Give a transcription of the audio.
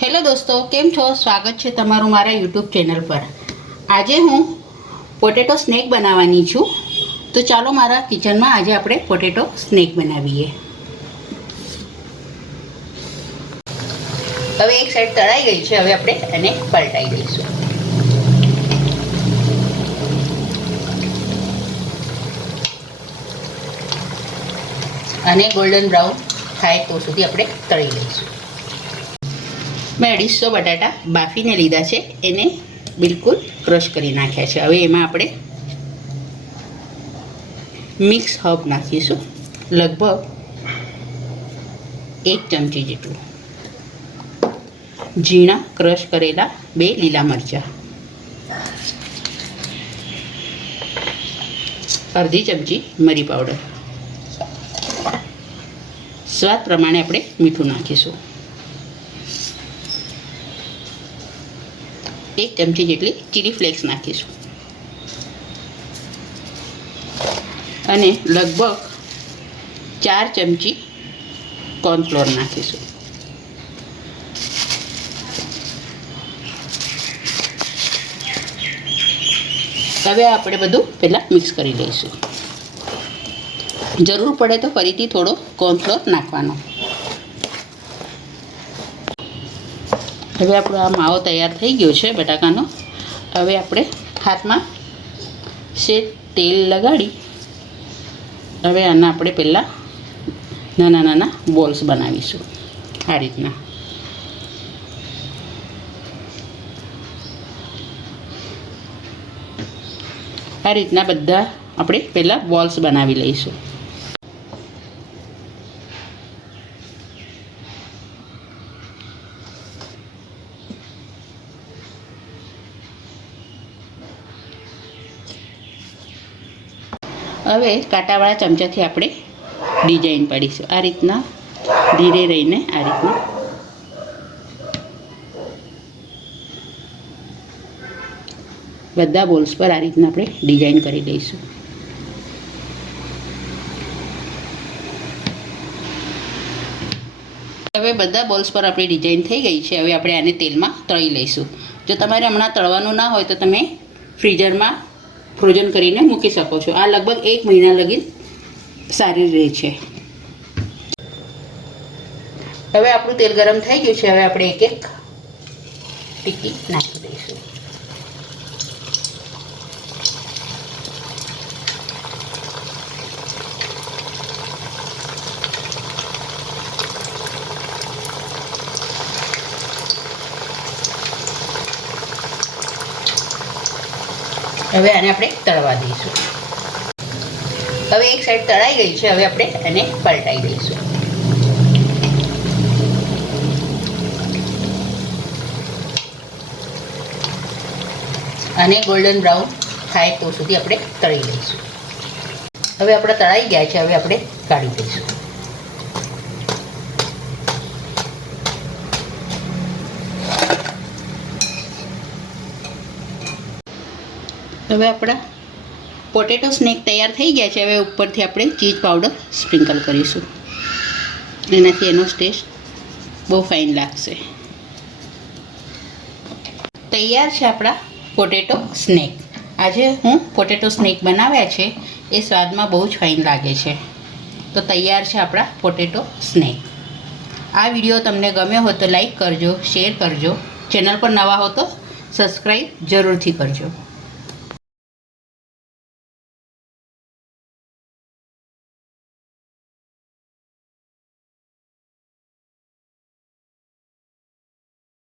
Hello દોસ્તો, કેમ છો? સ્વાગત છે તમારું મારા યુટ્યુબ ચેનલ પર। આજે હું પોટેટો સ્નેક બનાવવાની છું। તો ચાલો મારા કિચનમાં આજે આપણે પોટેટો સ્નેક બનાવીએ। હવે એક સાઈડ તળાઈ ગઈ છે, હવે આપણે એને પલટાઈ દઈશું। અને ગોલ્ડન બ્રાઉન થાય તો સુધી આપણે તળી લઈશું। મેં 250 બટાટા બાફીને લીધા છે, એને બિલકુલ ક્રશ કરી નાખ્યા છે। હવે એમાં આપણે મિક્સ હર્બ નાખીશું, લગભગ 1 ચમચી જેટલું। ઝીણા ક્રશ કરેલા 2 લીલા મરચાં, અડધી ચમચી મરી પાવડર, સ્વાદ પ્રમાણે આપણે મીઠું નાખીશું। 1 ચમચી જેટલી ચીલી ફ્લેક્સ નાખીશું અને લગભગ 4 ચમચી કોર્નફ્લોર નાખીશું। હવે આપણે બધું પહેલાં મિક્સ કરી લઈશું। જરૂર પડે તો ફરીથી થોડો કોર્નફ્લોર નાખવાનો। હવે આપણો આ માવો તૈયાર થઈ ગયો છે બટાકાનો। હવે આપણે હાથમાં સેજ તેલ લગાડી હવે આના આપણે પહેલાં નાના નાના બોલ્સ બનાવીશું। આ રીતના બધા આપણે પહેલાં બોલ્સ બનાવી લઈશું। હવે કાંટાવાળા ચમચાથી આપણે ડિઝાઇન પાડીશું। આ રીતના ધીરે રહીને આ રીતના બધા બોલ્સ પર આ રીતના આપણે ડિઝાઇન કરી દઈશું। હવે બધા બોલ્સ પર આપણી ડિઝાઇન થઈ ગઈ છે। હવે આપણે આને તેલમાં તળી લઈશું। જો તમારે હમણાં તળવાનું ના હોય તો તમે ફ્રીઝરમાં ફ્રોઝન કરીને મૂકી શકો છો। આ લગભગ 1 મહિના લગી સારી રહે છે। હવે આપણું તેલ ગરમ થઈ ગયું છે। હવે આપણે એક એક ટીકી નાખી દઈશું। હવે આને આપણે તળવા દઈશું। હવે એક સાઈડ તળાઈ ગઈ છે, હવે આપણે એને પલટાઈ દઈશું। અને ગોલ્ડન બ્રાઉન થાય તો સુધી આપણે તળી લઈશું। હવે આપણે તળાઈ ગયા છે, હવે આપણે કાઢી દઈશું। હવે આપણા પોટેટો સ્નેક તૈયાર થઈ ગયા છે। હવે ઉપરથી આપણે ચીઝ પાવડર સ્પ્રિંકલ કરીશું, એનાથી એનો ટેસ્ટ બહુ ફાઇન લાગશે। તૈયાર છે આપણા પોટેટો સ્નેક। આજે હું પોટેટો સ્નેક બનાવ્યા છે, એ સ્વાદમાં બહુ જ ફાઇન લાગે છે। તો તૈયાર છે આપણા પોટેટો સ્નેક। આ વિડીયો તમને ગમ્યો હોય તો લાઈક કરજો, શેર કરજો, ચેનલ પર નવા હો તો સબસ્ક્રાઈબ જરૂરથી કરજો।